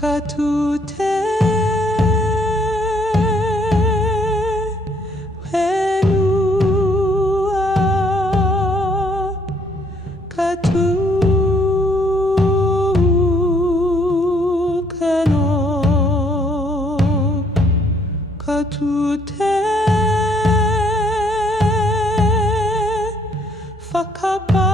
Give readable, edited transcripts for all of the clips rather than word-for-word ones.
Katute Whenua Katu Kano Katute Fakapa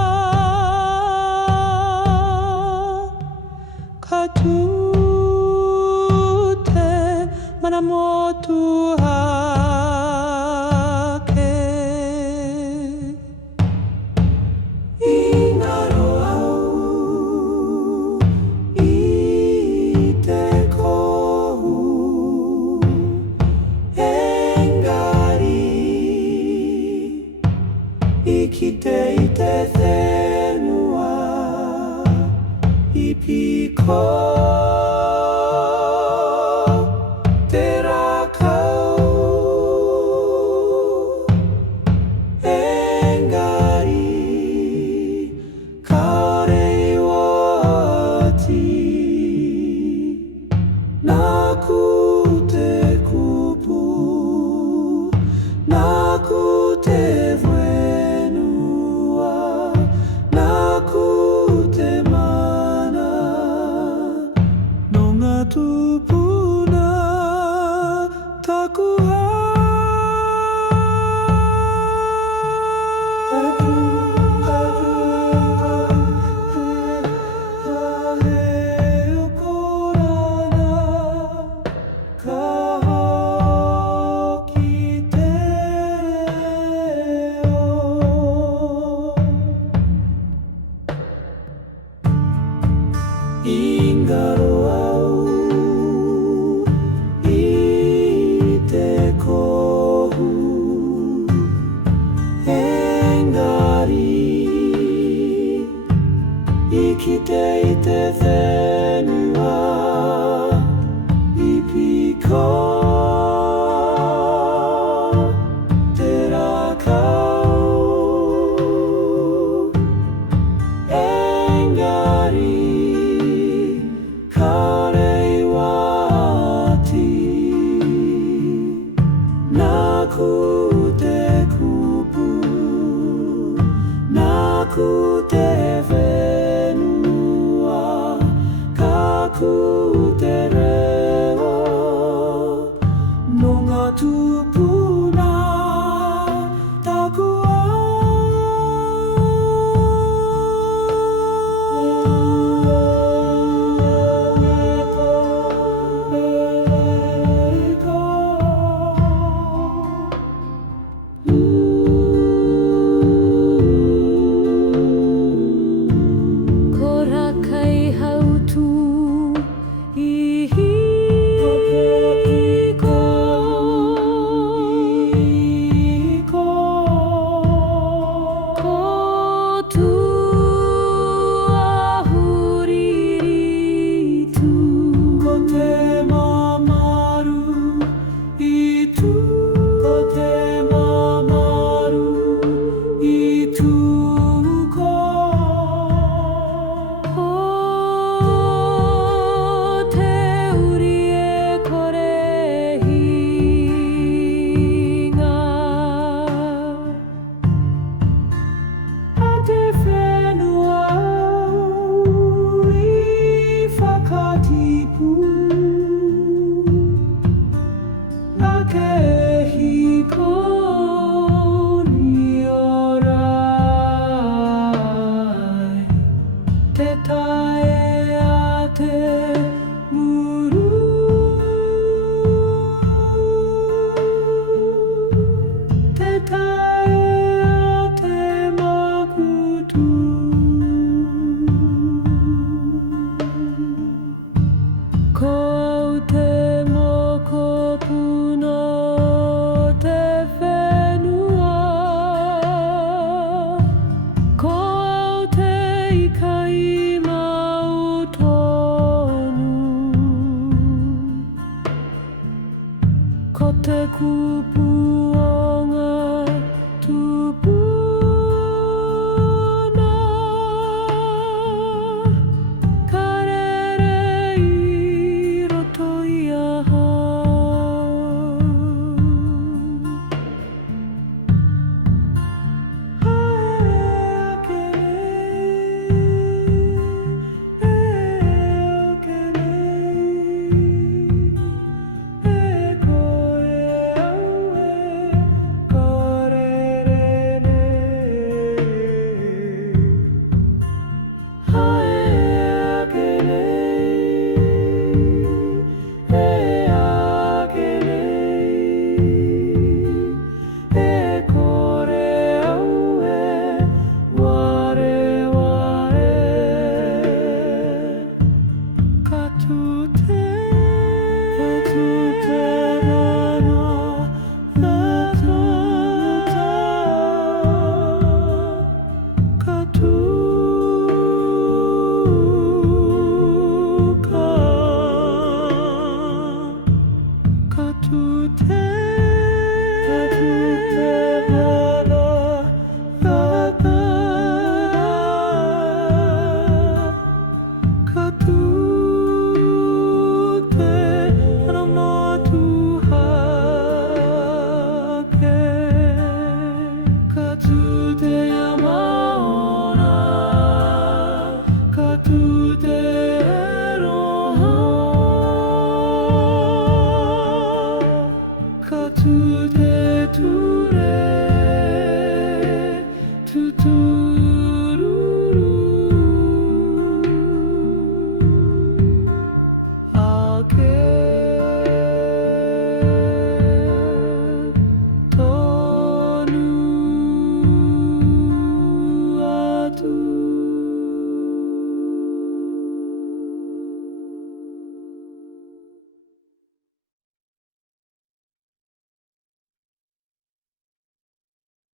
Katute Manamotu Hake Ingaro au Itekohu Engari Ikite Itenua Ipiko Terakau Engari Karewati Nakute kupu Nakute Whenua Nakute mana Nonga tupuna Takuha Ingaro au Itekohu Engari Ikite Itenua Ipiko Terakau Engari Karewati Nakute kupu Nakute Whenua Kakute reo Nonga tupuna Takua Korakai hautu ihi Kotu ahuriritu Kote mamaru itu Kote mamaru itu ko Te urie kore hinga Ate whenua I whakatipu Ake hiko ni orai Te tae a te